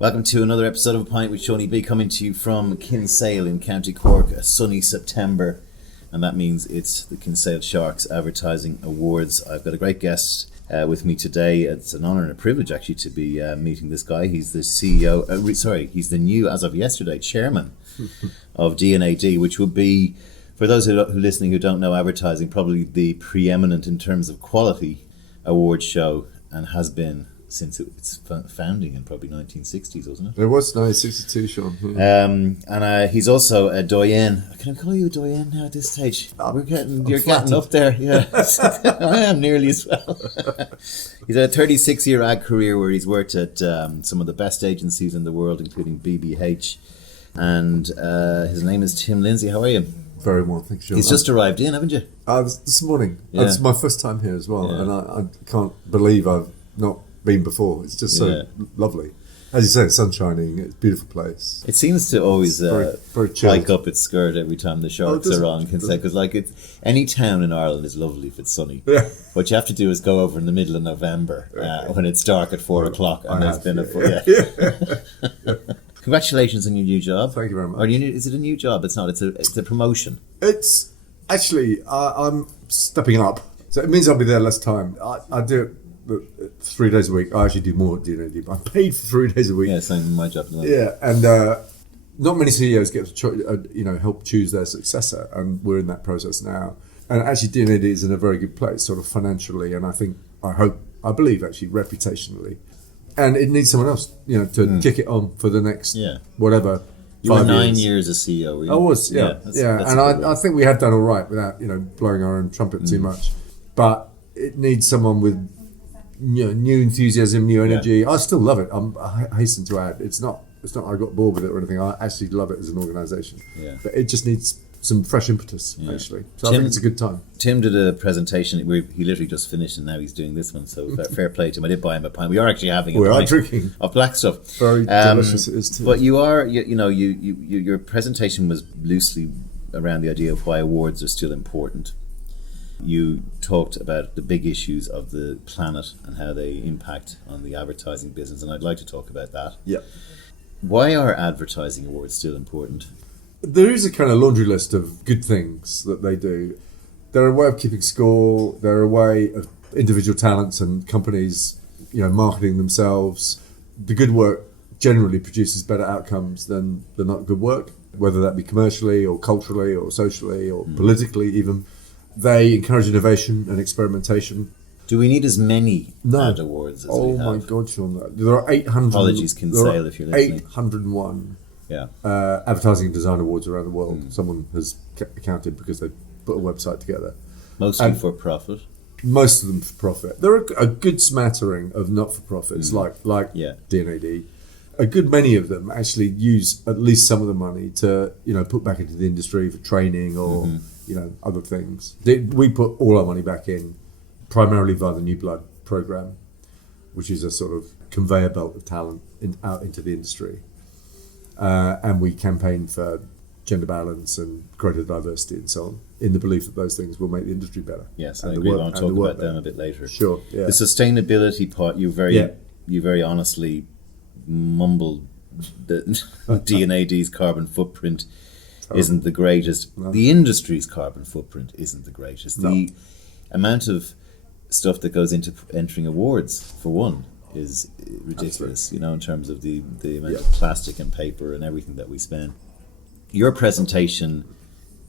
Welcome to another episode of Pint with Seaniebee, coming to you from Kinsale in County Cork, a sunny September, and that means it's the Kinsale Sharks Advertising Awards. I've got a great guest with me today. It's an honour and a privilege actually to be meeting this guy. He's the CEO, he's the new, as of yesterday, chairman of D&AD, which would be, for those who are listening who don't know advertising, probably the preeminent in terms of quality award show, and has been since its founding in probably 1960s, wasn't it? It was 1962, Sean. And he's also a doyen. Can I call you a doyen now at this stage? You're getting up there. Yeah, I am nearly as well. He's had a 36-year ad career where he's worked at some of the best agencies in the world, including BBH. And his name is Tim Lindsay. How are you? Very well, thanks, Sean. He's just arrived in, haven't you? This morning. Yeah. It's my first time here as well, Yeah. and I can't believe I've not been before. It's just so lovely. As you say, it's sun shining. It's a beautiful place. It seems to always very hike up its skirt every time the Sharks are on, because like any town in Ireland is lovely if it's sunny. Yeah. What you have to do is go over in the middle of November when it's dark at 4 o'clock, and there's been Congratulations on your new job. Thank you very much. Or is it a new job? It's not. It's a promotion. It's actually I'm stepping up, so it means I'll be there less time. I do it 3 days a week. I actually do more at D&AD, but I'm paid for 3 days a week. Yeah, same in my job. Yeah, and not many CEOs get to help choose their successor, and we're in that process now. And actually, D&AD is in a very good place, sort of financially, and I believe actually reputationally. And it needs someone else, to kick it on for the next whatever. You were 9 years as CEO. Were you? I was, yeah. That's and I think we had done all right without blowing our own trumpet too much. But it needs someone with new enthusiasm, new energy. I still love it. I hasten to add, it's not I got bored with it or anything. I actually love it as an organisation. Yeah. But it just needs some fresh impetus, actually. So I think it's a good time. Tim did a presentation where he literally just finished, and now he's doing this one. So fair play to him. I did buy him a pint. We are actually having a pint drinking of black stuff. Very delicious it is too. But your presentation was loosely around the idea of why awards are still important. You talked about the big issues of the planet and how they impact on the advertising business, and I'd like to talk about that. Yeah. Why are advertising awards still important? There is a kind of laundry list of good things that they do. They're a way of keeping score. They're a way of individual talents and companies, marketing themselves. The good work generally produces better outcomes than the not good work, whether that be commercially or culturally or socially or politically even. They encourage innovation and experimentation. Do we need as many ad awards as we have? Oh my God, Sean. There are 800... Apologies, Kinsale, if you're listening. 801 Yeah. advertising and design awards around the world. Someone has counted because they put a website together. Mostly for profit. Most of them for profit. There are a good smattering of not-for-profits like D&AD. A good many of them actually use at least some of the money to put back into the industry for training or other things. We put all our money back in primarily via the New Blood program, which is a sort of conveyor belt of talent out into the industry. And we campaign for gender balance and greater diversity and so on, in the belief that those things will make the industry better. Yes, I agree. I'll talk about them a bit later. Sure. Yeah. The sustainability part, you very honestly mumbled that D&AD's carbon footprint isn't the greatest. No. The industry's carbon footprint isn't the greatest. No. The amount of stuff that goes into entering awards, for one, is ridiculous, in terms of the amount of plastic and paper and everything that we spend. Your presentation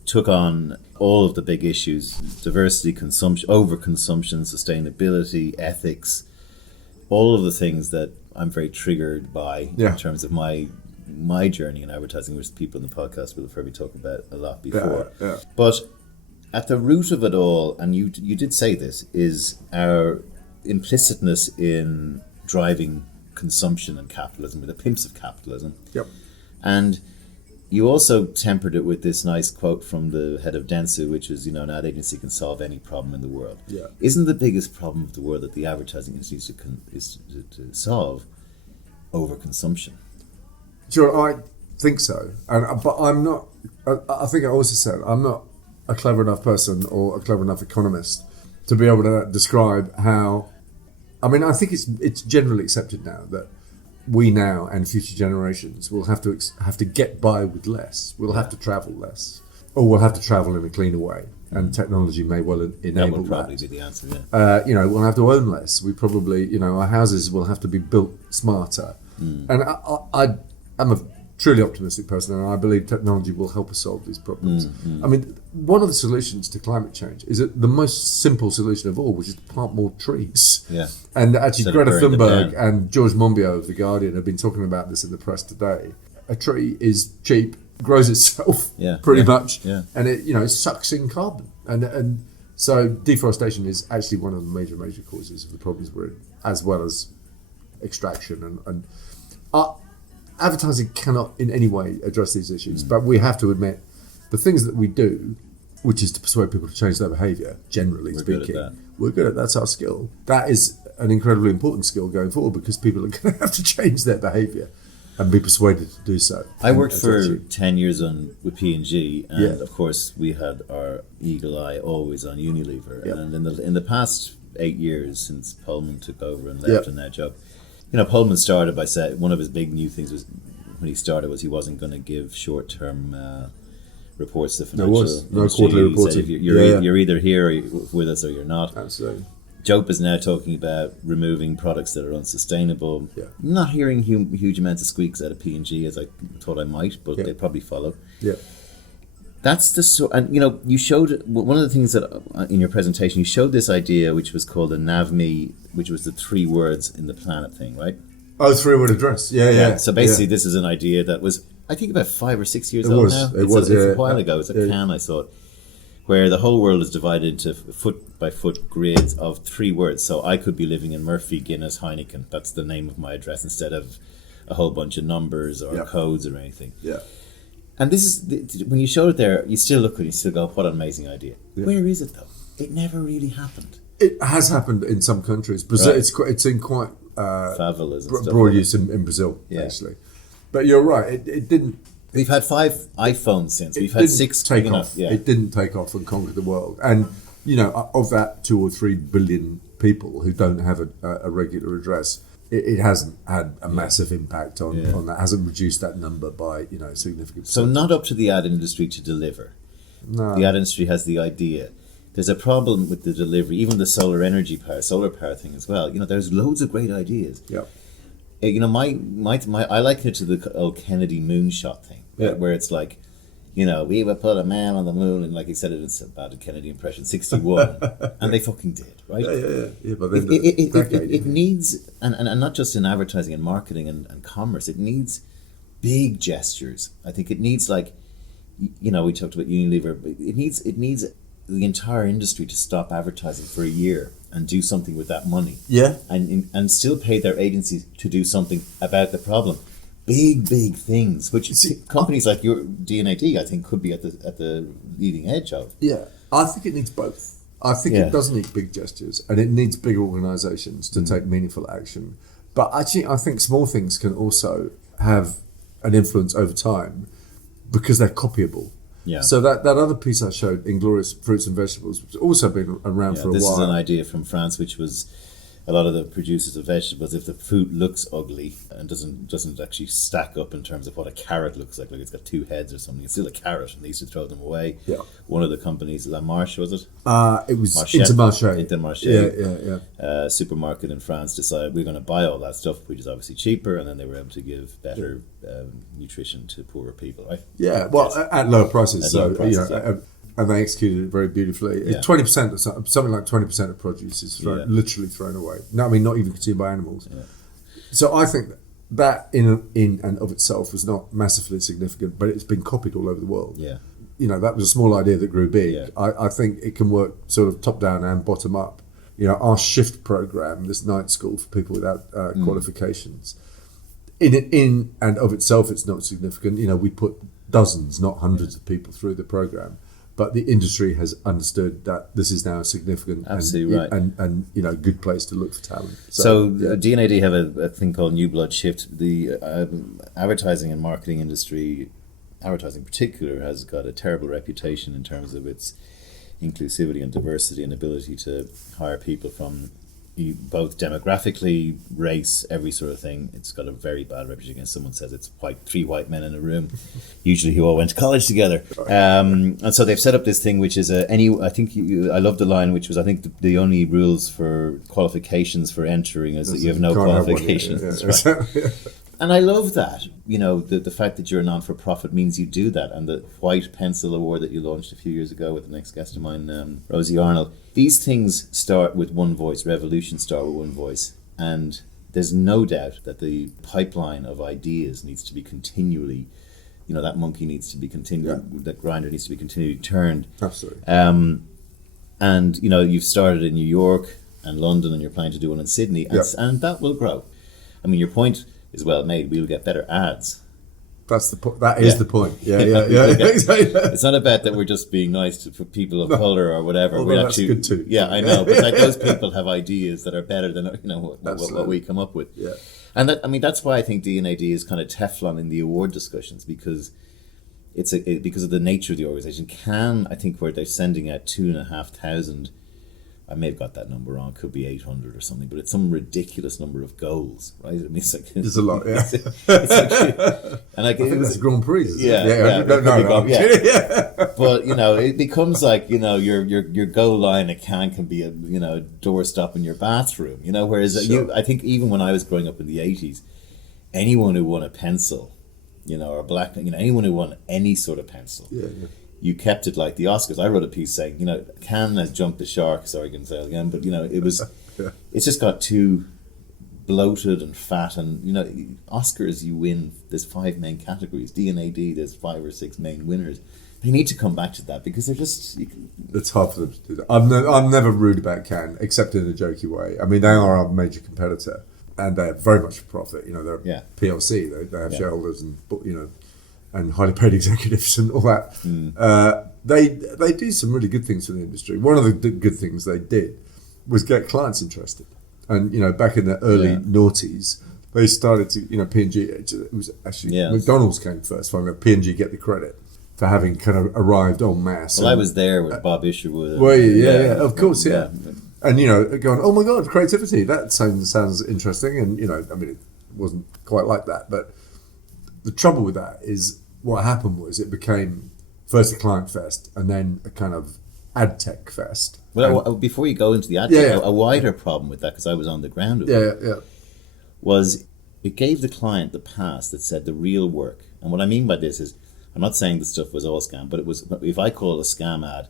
took on all of the big issues: diversity, consumption, overconsumption, sustainability, ethics, all of the things that I'm very triggered by in terms of my journey in advertising, which people in the podcast will have heard me talk about a lot before. Yeah. But at the root of it all, and you did say this, is our implicitness in driving consumption and capitalism, the pimps of capitalism. Yep. And you also tempered it with this nice quote from the head of Dentsu, which is, an ad agency can solve any problem in the world. Yeah. Isn't the biggest problem of the world that the advertising industry is to solve overconsumption? Sure, I think so. But I'm not, I think I also said, I'm not a clever enough person or a clever enough economist to be able to describe how. I mean, I think it's generally accepted now that we now and future generations will have to get by with less. We'll have to travel less, or we'll have to travel in a cleaner way. And technology may well enable that. That would probably be the answer, yeah. We'll have to own less. We probably, our houses will have to be built smarter. And I'm a truly optimistic person, and I believe technology will help us solve these problems. I mean, one of the solutions to climate change is the most simple solution of all, which is to plant more trees. Yeah. And actually, Instead Greta of burning them Thunberg down. and George Monbiot of The Guardian have been talking about this in the press today. A tree is cheap, grows itself pretty much, and it sucks in carbon. And so deforestation is actually one of the major causes of the problems we're in, as well as extraction and advertising cannot in any way address these issues, but we have to admit the things that we do, which is to persuade people to change their behaviour, generally speaking, we're good at that's our skill. That is an incredibly important skill going forward, because people are going to have to change their behaviour and be persuaded to do so. I worked for 10 years with P&G, and of course we had our eagle eye always on Unilever. And in the past 8 years since Pullman took over and left in that job, Pullman started by saying one of his big new things was when he started was he wasn't going to give short-term reports to financial industry. No quarterly reporting. You're either here with us or you're not. Absolutely. Jope is now talking about removing products that are unsustainable. Yeah. Not hearing huge amounts of squeaks out of P&G as I thought I might, but they probably follow. Yeah. That's the sort, and you showed one of the things that in your presentation you showed this idea which was called a NAVME, which was the 3 words in the planet thing, right? Oh, 3-word address. Yeah. So basically, this is an idea that was I think about 5 or 6 years old now. It's a while ago. It's a can I saw it, where the whole world is divided into foot by foot grids of 3 words. So I could be living in Murphy, Guinness, Heineken. That's the name of my address instead of a whole bunch of numbers or codes or anything. Yeah. And this is when you showed it there, you still look at it, you still go, "What an amazing idea!" Yeah. Where is it though? It never really happened. It has happened in some countries. Brazil, it's in quite favelas and stuff broad use in Brazil, actually. But you're right. It didn't. We've had 5 iPhones since. We've had 6 take off. It didn't take off and conquer the world. And of that 2 or 3 billion people who don't have a regular address, it hasn't had a massive impact on that. Hasn't reduced that number by significant. So not up to the ad industry to deliver. No. The ad industry has the idea. There's a problem with the delivery, even the solar power thing as well. There's loads of great ideas. Yeah. I liken it to the old Kennedy moonshot thing, where it's like, we would put a man on the moon, and like he said, it's about a Kennedy impression, 61, and they fucking did, right? Yeah. But then it needs, and not just in advertising and marketing and commerce, it needs big gestures. I think it needs we talked about Unilever, but it needs the entire industry to stop advertising for a year and do something with that money. Yeah. And still pay their agencies to do something about the problem. Big things, which companies like your D&AD, I think, could be at the leading edge of. Yeah, I think it needs both. I think it does need big gestures, and it needs big organisations to take meaningful action. But actually, I think small things can also have an influence over time because they're copyable. Yeah. So that other piece I showed, Inglorious Fruits and Vegetables, which has also been around for a while. This is an idea from France, which was a lot of the producers of vegetables, if the fruit looks ugly and doesn't actually stack up in terms of what a carrot looks like it's got 2 heads or something, it's still a carrot, and they used to throw them away. Yeah. One of the companies, La Marche, was it? It was Intermarché. Yeah. Supermarket in France decided we're going to buy all that stuff, which is obviously cheaper, and then they were able to give better nutrition to poorer people, right? Yeah, well, at lower prices. And they executed it very beautifully. 20% of something like 20% of produce is literally thrown away. No, I mean, not even consumed by animals. Yeah. So I think that in and of itself was not massively significant, but it's been copied all over the world. Yeah. That was a small idea that grew big. Yeah. I think it can work sort of top down and bottom up. Our shift program, this night school for people without qualifications, in and of itself, it's not significant. We put dozens, not hundreds of people through the program. But the industry has understood that this is now a significant and good place to look for talent. So D&AD have a thing called New Blood Shift. The advertising and marketing industry, advertising in particular, has got a terrible reputation in terms of its inclusivity and diversity and ability to hire people from both demographically, race, every sort of thing. It's got a very bad reputation. Against someone says it's three white men in a room, usually who all went to college together. And so they've set up this thing which is I love the line which was, I think the only rules for qualifications for entering is that you have no qualifications. And I love that. The fact that you're a non-for-profit means you do that. And the White Pencil Award that you launched a few years ago with the next guest of mine, Rosie Arnold. These things start with one voice. Revolutions start with one voice. And there's no doubt that the pipeline of ideas needs to be continually, that monkey needs to be that grinder needs to be continually turned. Absolutely. And, you've started in New York and London, and you're planning to do one in Sydney. And that will grow. I mean, your point is well made. We'll get better ads. That's the point. That is the point. Yeah. Exactly. It's not about that we're just being nice to people of colour or whatever. Although that's good too. Yeah, I know. But like those people have ideas that are better than what we come up with. Yeah. And that's why I think D&AD is kind of Teflon in the award discussions, because because of the nature of the organisation. I think where they're sending out 2,500. I may have got that number wrong. It could be 800 or something, but it's some ridiculous number of goals, right? I mean, it's like there's a lot, yeah. And like, I think that's Grand Prix. Yeah. No. But it becomes like your goal line at Cannes can be a doorstop in your bathroom. Whereas sure. I think even when I was growing up in the 80s, anyone who won a pencil, or black, anyone who won any sort of pencil. Yeah. You kept it like the Oscars. I wrote a piece saying, Cannes has jumped the shark. Sorry, I can say it again, but it was, it's just got too bloated and fat. And Oscars, you win. There's 5 main categories. D&AD, there's 5 or 6 main winners. They need to come back to that because they're just. It's hard for them to do that. I'm never rude about Cannes, except in a jokey way. I mean, they are our major competitor, and they're very much for profit. They're PLC. They have shareholders and highly paid executives and all that. They do some really good things for the industry. One of the good things they did was get clients interested. And, back in the early noughties, they started to, P&G, it was actually, McDonald's came first. P&G get the credit for having kind of arrived en masse. Well, I was there with Bob Isherwood. Well, yeah, of course, yeah. And, going, oh my God, creativity, that sounds interesting. And, it wasn't quite like that, but the trouble with that is what happened was it became first a client fest and then a kind of ad tech fest. Well, before you go into the ad tech, a wider problem with that, because I was on the ground with it, was it gave the client the pass that said the real work. And what I mean by this is, I'm not saying the stuff was all scam, but it was. If I call a scam ad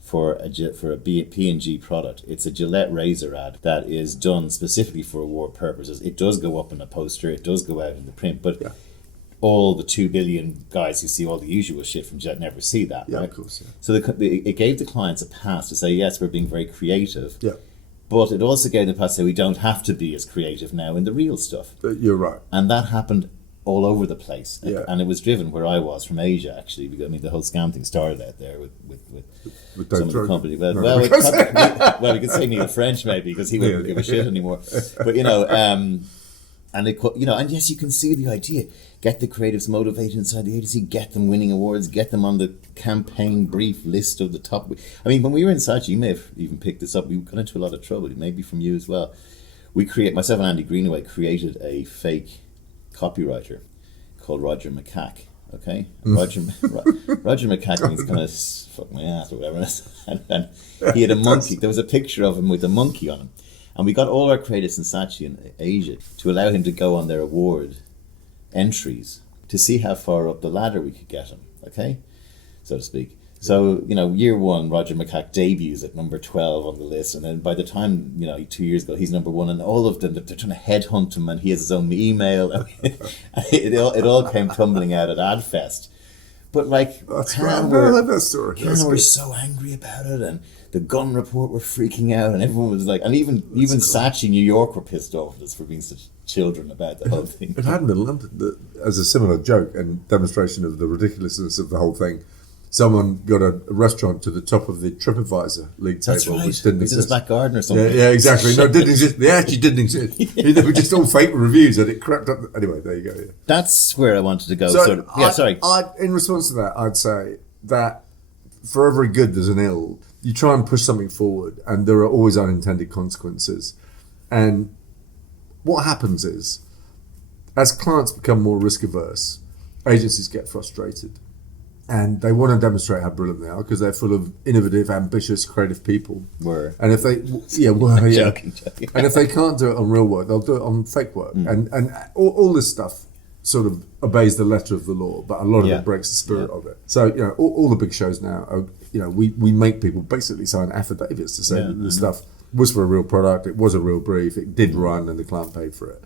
for a P&G product, it's a Gillette razor ad that is done specifically for award purposes. It does go up in a poster, it does go out in the print, but all the 2 billion guys who see all the usual shit from Gillette never see that, right? Of course, yeah. So it gave the clients a pass to say, yes, we're being very creative, yeah. But it also gave the pass to say we don't have to be as creative now in the real stuff. You're right. And that happened all over the place. Yeah. And it was driven where I was from Asia, actually. Because, the whole scam thing started out there with some of the company. Well, we could say Neil French maybe, because he wouldn't give a shit anymore. But, and they and yes, you can see the idea. Get the creatives motivated inside the agency, get them winning awards, get them on the campaign brief list of the top. I mean, when we were in Saatchi, you may have even picked this up. We got into a lot of trouble, maybe from you as well. Myself and Andy Greenaway created a fake copywriter called Roger McCack. Okay, Roger McCack means kind of fuck my ass or whatever. And he had a monkey. There was a picture of him with a monkey on him, and we got all our creatives in Saatchi in Asia to allow him to go on their award entries to see how far up the ladder we could get him. Okay, so to speak. So, year one, Roger McCack debuts at number 12 on the list. And then by the time, 2 years ago, he's number 1. And all of them, they're trying to headhunt him, and he has his own email. It all came tumbling out at AdFest. But Cannes were so angry about it, and the gun report were freaking out, and everyone was like, and even Saatchi, New York, were pissed off at us for being such children about the whole thing. It happened in London as a similar joke and demonstration of the ridiculousness of the whole thing. Someone got a restaurant to the top of the TripAdvisor league table, That's right. which didn't exist. exist. Back garden or something. Yeah, exactly. No, it didn't exist. They actually didn't exist. They were just all fake reviews, and it crept up. Anyway, there you go. Yeah. That's where I wanted to go. In response to that, I'd say that for every good, there's an ill. you try and push something forward, and there are always unintended consequences. And what happens is, as clients become more risk averse, agencies get frustrated. And they want to demonstrate how brilliant they are because they're full of innovative, ambitious, creative people. And if they, joking. And if they can't do it on real work, they'll do it on fake work. And all this stuff sort of obeys the letter of the law, but a lot of it breaks the spirit of it. So, you know, all the big shows now, are, you know, we make people basically sign affidavits to say that the stuff was for a real product, it was a real brief, it did run, and the client paid for it.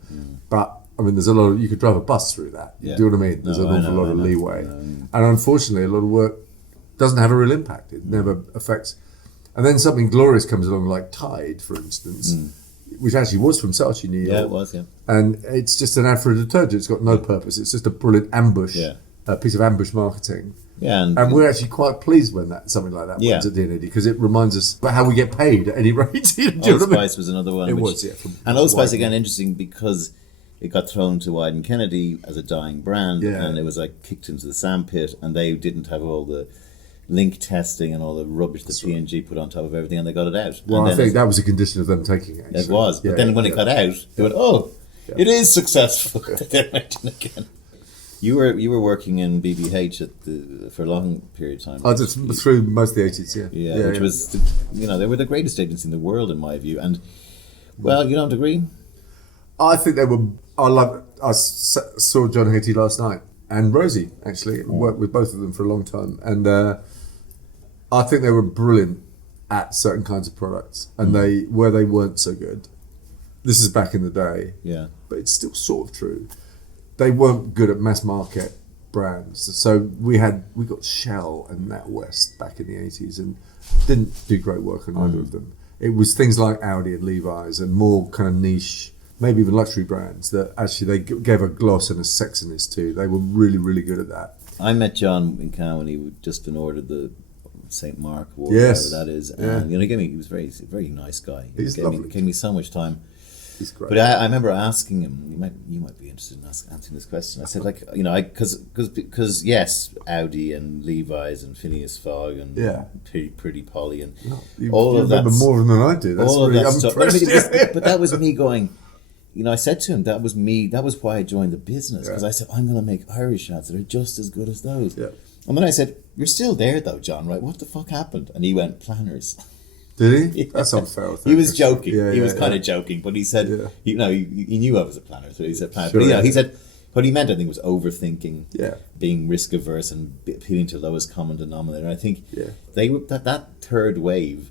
But I mean, there's a lot of, you could drive a bus through that. Do you know what I mean? There's an awful lot of leeway. And unfortunately, a lot of work doesn't have a real impact. It never affects. And then something glorious comes along, like Tide, for instance, which actually was from Saatchi, New York. Yeah, it was, And it's just an ad for a detergent. It's got no purpose. It's just a brilliant ambush, a piece of ambush marketing. And we're actually quite pleased when something like that wins at D&AD because it reminds us about how we get paid at any rate. Old Spice was another one. It was, and Old Spice, again, interesting because it got thrown to Wyden Kennedy as a dying brand, and it was like kicked into the sandpit, and they didn't have all the link testing and all the rubbish that P&G put on top of everything, and they got it out. Well, I think that was a condition of them taking it. It was, but then when it got out, they went, it is successful. They're making it again. You were working in BBH for a long period of time. I did through most of the 80s, which was, they were the greatest agency in the world in my view. And, well, you don't agree? I think they were. I saw John Hatie last night and Rosie actually worked with both of them for a long time, and I think they were brilliant at certain kinds of products, and where they weren't so good. This is back in the day, but it's still sort of true. They weren't good at mass market brands, so we got Shell and NatWest back in the 80s, and didn't do great work on either of them. It was things like Audi and Levi's and more kind of niche, maybe even luxury brands that actually they gave a gloss and a sexiness to. They were really, really good at that. I met John in Cannes when he had just been awarded the St. Mark Award, whatever that is. And he was a very nice guy. He gave me so much time. He's great. But I remember asking him, you might be interested in answering this question. I said, because yes, Audi and Levi's and Phineas Fogg and Pretty Polly and all of that. You remember more than I do. That's all really of that impressive. stuff. But that was me going. I said to him, that was me. That was why I joined the business, because I said, I'm going to make Irish ads that are just as good as those. And then I said, you're still there though, John, right? What the fuck happened? And he went, planners. Did he? That's unfair. He was joking. He was kind of joking, but he said, he knew I was a planner, so he said planner. But he said, what he meant, I think, was overthinking, being risk averse and appealing to lowest common denominator. And I think that third wave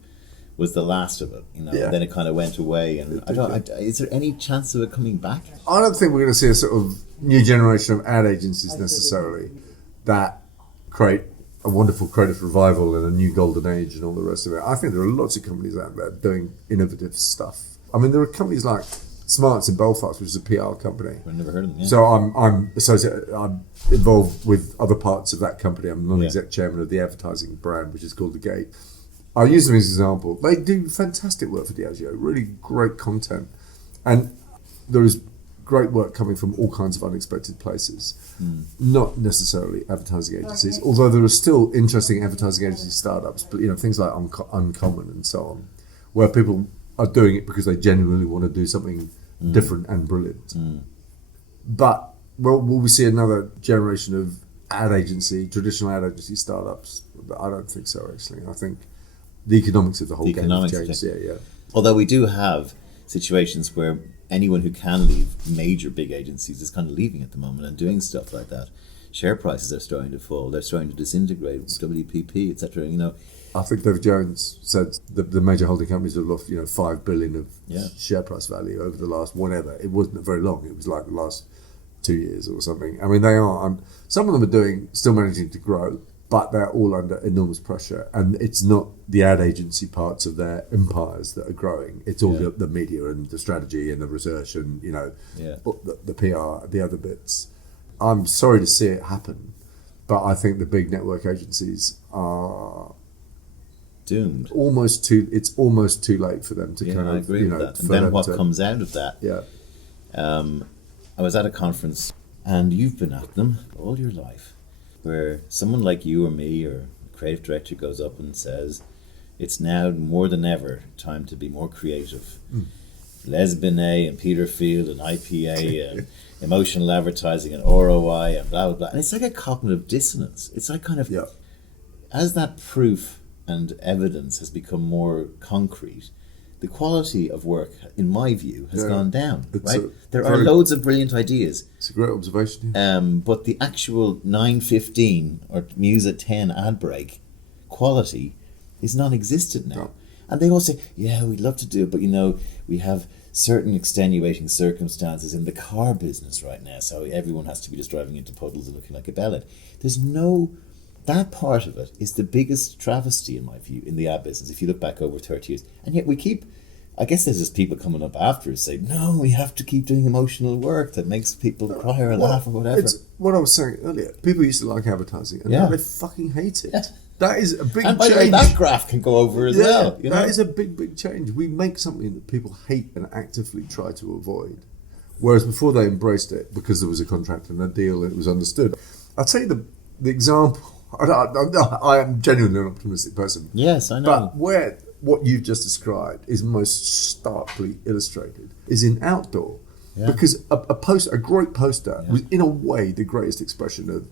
was the last of it, and then it kind of went away. And is there any chance of it coming back? I don't think we're going to see a sort of new generation of ad agencies necessarily that create a wonderful creative revival and a new golden age and all the rest of it. I think there are lots of companies out there doing innovative stuff. I mean, there are companies like Smarts in Belfast, which is a PR company. I've never heard of them. Yeah. So I'm associated. I'm involved with other parts of that company. I'm non-exec chairman of the advertising brand, which is called The Gate. I'll use them as an example. They do fantastic work for Diageo, really great content. And there is great work coming from all kinds of unexpected places, not necessarily advertising agencies, although there are still interesting advertising agency startups, but things like Uncommon and so on, where people are doing it because they genuinely want to do something different and brilliant. But will we see another generation of traditional ad agency startups? I don't think so, actually. I think the economics of the whole game has changed. Although we do have situations where anyone who can leave major big agencies is kind of leaving at the moment and doing stuff like that. Share prices are starting to fall. They're starting to disintegrate. WPP, etc. I think Dave Jones said the major holding companies have lost 5 billion of share price value over the last whatever. It wasn't very long. It was like the last 2 years or something. I mean, they are. Some of them are still managing to grow, but they're all under enormous pressure, and it's not the ad agency parts of their empires that are growing. It's all the media and the strategy and the research and the PR, the other bits. I'm sorry to see it happen, but I think the big network agencies are doomed. It's almost too late for them to kind of. I agree with that. And then what comes out of that? I was at a conference, and you've been at them all your life, where someone like you or me or a creative director goes up and says, It's now more than ever time to be more creative. Lesbian and Peter Field and IPA and emotional advertising and ROI and blah, blah, blah. And it's like a cognitive dissonance. It's like kind of, as that proof and evidence has become more concrete, the quality of work, in my view, has gone down. Right? There are loads of brilliant ideas. It's a great observation. But the actual 9:15 or Muse at 10 ad break quality is non-existent now. And they all say, yeah, we'd love to do it, but we have certain extenuating circumstances in the car business right now, so everyone has to be just driving into puddles and looking like a bellend. That part of it is the biggest travesty, in my view, in the ad business, if you look back over 30 years. And yet I guess there's just people coming up after us saying, no, we have to keep doing emotional work that makes people cry or laugh or whatever. It's what I was saying earlier. People used to like advertising, and now they fucking hate it. Yeah. That is a big change. And by the way, that graph can go over as well. That is a big change. We make something that people hate and actively try to avoid. Whereas before they embraced it because there was a contract and a deal and it was understood. I'll tell you the example. I am genuinely an optimistic person. Yes, I know. But where what you've just described is most starkly illustrated is in outdoor. Yeah. Because a great poster was in a way the greatest expression of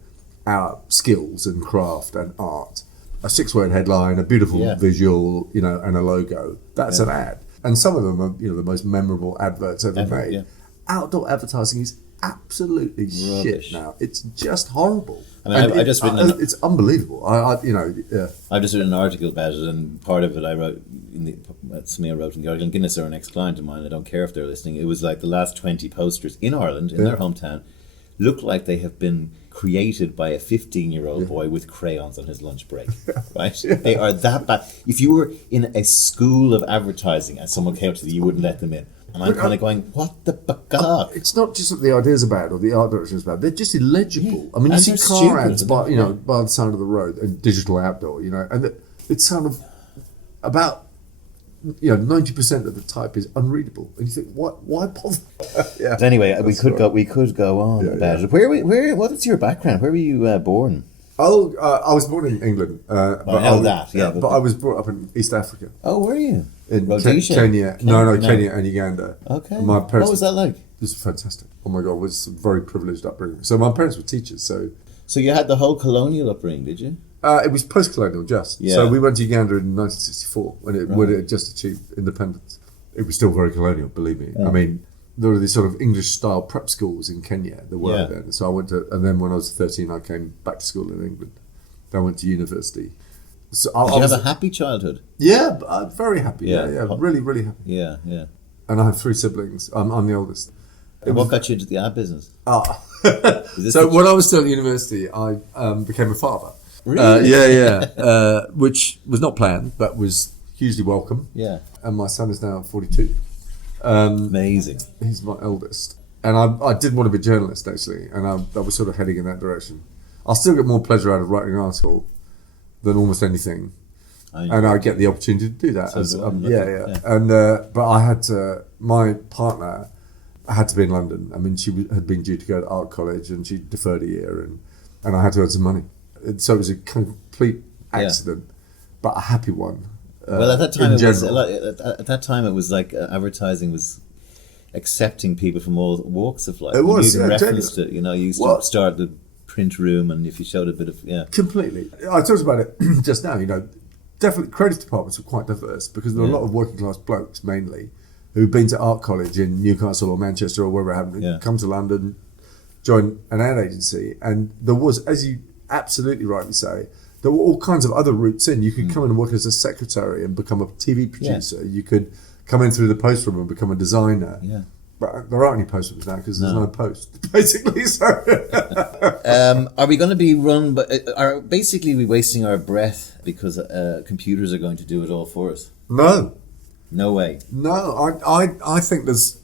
our skills and craft and art. A 6-word headline, a beautiful visual, and a logo. That's an ad. And some of them are, the most memorable adverts ever made. Yeah. Outdoor advertising is absolutely shit now. It's just horrible. I mean, I just written it's unbelievable. I've just written an article about it, and part of it I wrote something I wrote in the article. And Guinness are an ex-client of mine. I don't care if they're listening. It was like the last 20 posters in Ireland, in their hometown, look like they have been created by a 15-year-old boy with crayons on his lunch break, right? They are that bad. If you were in a school of advertising and someone came up to you, you wouldn't let them in. And I'm kind of going, what the fuck? It's not just that the ideas are bad or the art direction is bad. They're just illegible. I mean, you see car ads by the side of the road and digital outdoor, and it's kind of about 90% of the type is unreadable, and you think, why bother? But anyway, we could go on about it. What is your background? Where were you born? Oh, I was born in England. But I was brought up in East Africa. Oh, were you? In Kenya. No, Kenya and Uganda. Okay. And my parents, what was that like? It was fantastic. Oh my God, it was a very privileged upbringing. So my parents were teachers, So you had the whole colonial upbringing, did you? It was post-colonial just. Yeah. So we went to Uganda in 1964 when it had just achieved independence. It was still very colonial, believe me. I mean, there were these sort of English-style prep schools in Kenya that were then. So I went to, and then when I was 13, I came back to school in England. Then I went to university. So Did you have a happy childhood? Yeah, very happy. Yeah, really, really happy. Yeah. And I have 3 siblings. I'm the oldest. And what got you into the ad business? So when I was still at university, I became a father. Really? Which was not planned, but was hugely welcome. Yeah. And my son is now 42. Amazing. He's my eldest. And I did want to be a journalist, actually, and I was sort of heading in that direction. I'll still get more pleasure out of writing an article than almost anything. And I get the opportunity to do that. And but I had to, my partner had to be in London. I mean, she had been due to go to art college and she deferred a year and I had to earn some money. So it was a complete accident, but a happy one. Well, at that time, it was like advertising was accepting people from all walks of life. It was, you referenced it. You used to start the print room, and if you showed a bit of completely. I talked about it just now. Definitely creative departments were quite diverse because there were a lot of working class blokes mainly who'd been to art college in Newcastle or Manchester or wherever it happened, come to London, join an ad agency, and there was, as you absolutely rightly say, there were all kinds of other routes in. You could come in and work as a secretary and become a TV producer. You could come in through the post room and become a designer. Yeah. But there aren't any post rooms now because there's no post, basically. So, are we going to be run? But are basically we wasting our breath because computers are going to do it all for us? No way. No, I think there's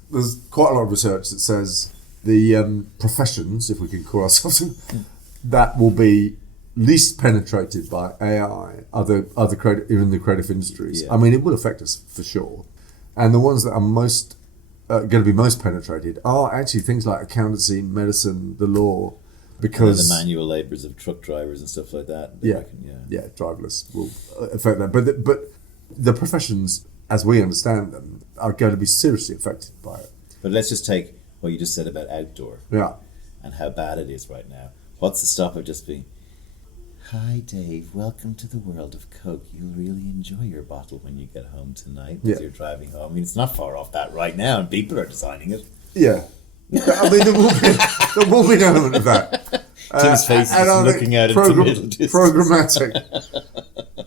quite a lot of research that says the professions, if we can call ourselves, that will be least penetrated by AI, other creative, even the creative industries. Yeah. I mean, it will affect us for sure, and the ones that are most going to be most penetrated are actually things like accountancy, medicine, the law, because the manual labours of truck drivers and stuff like that. Driverless will affect that. But the professions, as we understand them, are going to be seriously affected by it. But let's just take what you just said about outdoor. Yeah. And how bad it is right now. What's the stop of just being, "Hi Dave, welcome to the world of Coke. You'll really enjoy your bottle when you get home tonight as you're driving home." I mean, it's not far off that right now, and people are designing it. Yeah. I mean, there will be an element of that. Tim's face is looking out into the middle distance. Programmatic.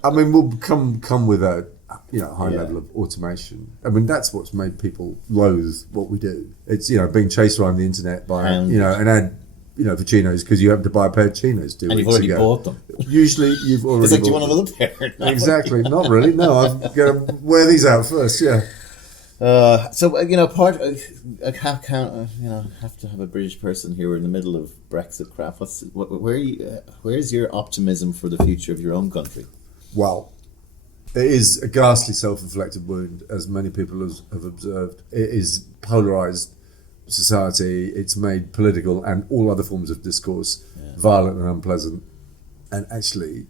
I mean, we'll come with a high level of automation. I mean, that's what's made people loathe what we do. It's being chased around the internet by an ad. For chinos, because you have to buy a pair of chinos 2 weeks ago. And you've already bought them. Usually you've already It's like, do you want another pair? No. Exactly. Not really. No, I've got to wear these out first, yeah. Have to have a British person here. We're in the middle of Brexit crap. Where's your optimism for the future of your own country? Well, it is a ghastly self-inflicted wound, as many people have observed. It is polarised society. It's made political and all other forms of discourse violent and unpleasant. And actually,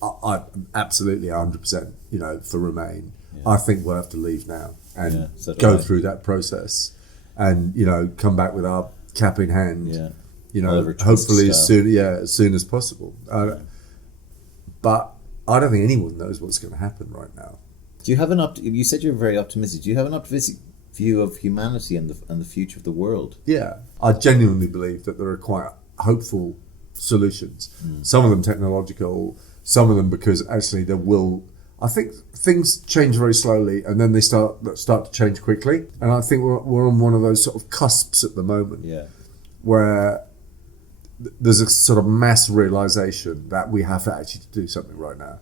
I'm absolutely 100%, for Remain. Yeah. I think we'll have to leave now and go through that process, and come back with our cap in hand. Hopefully as soon as possible. But I don't think anyone knows what's going to happen right now. Do you have you said you're very optimistic. Do you have an optimistic view of humanity and the future of the world? Yeah, I genuinely believe that there are quite hopeful solutions. Some of them technological, some of them because actually I think things change very slowly and then they start to change quickly. And I think we're on one of those sort of cusps at the moment, where there's a sort of mass realization that we have actually to do something right now.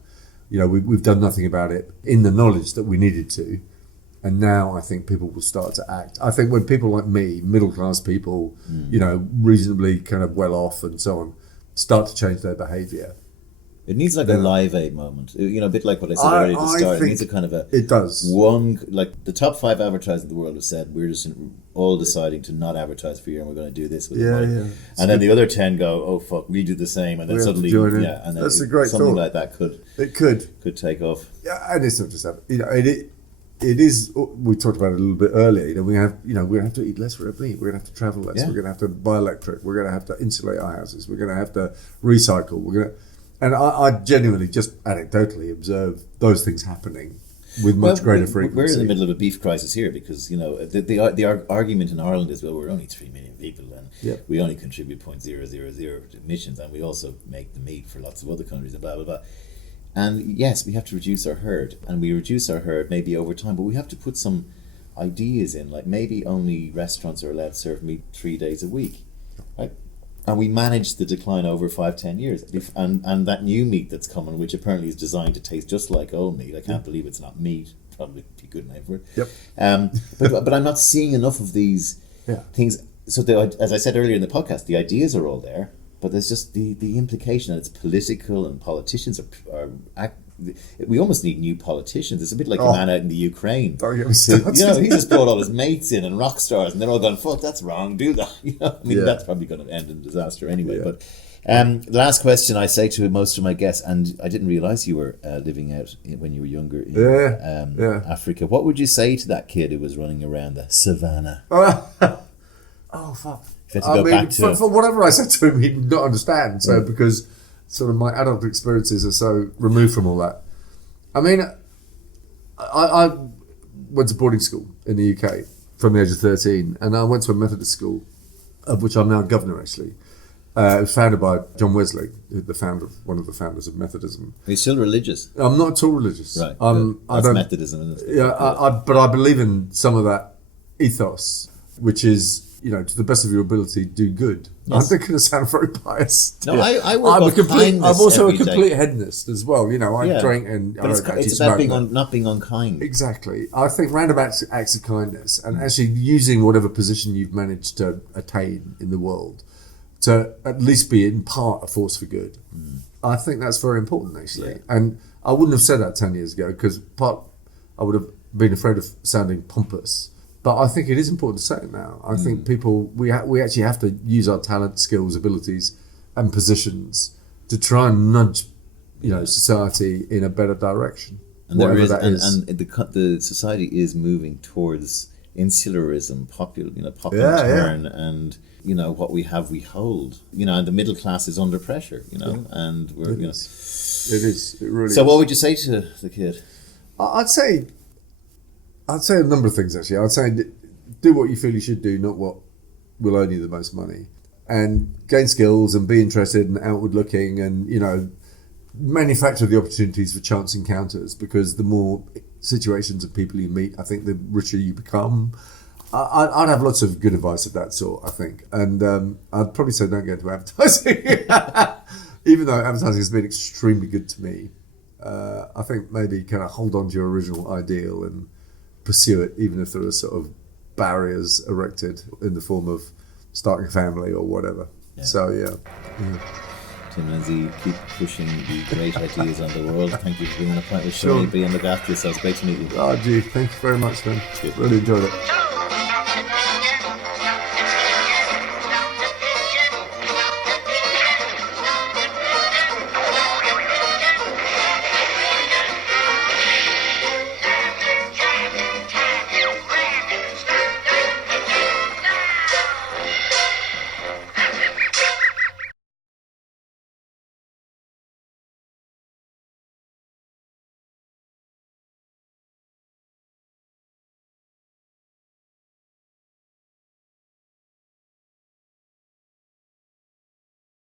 We've done nothing about it in the knowledge that we needed to. And now I think people will start to act. I think when people like me, middle-class people, reasonably kind of well off and so on, start to change their behaviour. It needs like a Live Aid moment. A bit like what I said earlier at the start. It needs a kind of it does. Like the top 5 advertisers in the world have said, we're just all deciding to not advertise for you and we're going to do this with the money. Yeah. And then the other 10 go, oh fuck, we do the same. And then suddenly, and then that's a great something thought. like that could take off. Yeah, and it's not just that. It is. We talked about it a little bit earlier. We're going to have to eat less red meat. We're going to have to travel less. We're going to have to buy electric. We're going to have to insulate our houses. We're going to have to recycle. And I genuinely, just anecdotally, observe those things happening with much greater frequency. We're in the middle of a beef crisis here because the argument in Ireland is, well, we're only 3 million people and we only contribute 0.000 to emissions, and we also make the meat for lots of other countries and blah blah blah. And yes, we have to reduce our herd, and we reduce our herd maybe over time, but we have to put some ideas in, like maybe only restaurants are allowed to serve meat 3 days a week, right? And we manage the decline over 5-10 years. And that new meat that's coming, which apparently is designed to taste just like old meat, I can't believe it's not meat, probably be a good name for it. Yep. But I'm not seeing enough of these things. So as I said earlier in the podcast, the ideas are all there, but there's just the implication that it's political and politicians we almost need new politicians. It's a bit like the man out in the Ukraine. Don't get me started. He just brought all his mates in and rock stars, and they're all going, "Fuck, that's wrong. Do that." That's probably going to end in disaster anyway. But the last question I say to most of my guests, and I didn't realise you were living out when you were younger in Africa. What would you say to that kid who was running around the savannah? Oh fuck! If you had to go back to for whatever I said to him, he would not understand. So because sort of my adult experiences are so removed from all that. I mean, I went to boarding school in the UK from the age of 13, and I went to a Methodist school, of which I'm now governor actually. It was founded by John Wesley, one of the founders of Methodism. Are you still religious? I'm not at all religious. Right. That's Methodism, isn't it? Yeah, but I believe in some of that ethos, which is, to the best of your ability, do good. Yes. I'm going to sound very biased. No, I work on kindness. I'm also a every complete day. hedonist as well. I drink and but it's about not being unkind. Exactly. I think roundabout acts of kindness and actually using whatever position you've managed to attain in the world to at least be in part a force for good. I think that's very important actually. Yeah. And I wouldn't have said that 10 years ago because I would have been afraid of sounding pompous. But I think it is important to say it now. I think people, we actually have to use our talent, skills, abilities and positions to try and nudge, society in a better direction. And there whatever is, that is. and the society is moving towards insularism, popular Yeah, turn, and what we have we hold. And the middle class is under pressure. And we're It is. It really. So is. what would you say to the kid? I'd say a number of things actually. I'd say do what you feel you should do, not what will earn you the most money, and gain skills and be interested and outward looking, and manufacture the opportunities for chance encounters, because the more situations of people you meet, I think the richer you become. I'd have lots of good advice of that sort, I think, and I'd probably say don't go into advertising, even though advertising has been extremely good to me. I think maybe kind of hold on to your original ideal and pursue it, even if there are sort of barriers erected in the form of starting a family or whatever. Yeah. So Tim, Lindsay, keep pushing the great ideas on the world. Thank you for being on a Pint with Seaniebee, and look after yourselves. Great to meet you. Gee, thank you very much, man. Really enjoyed it.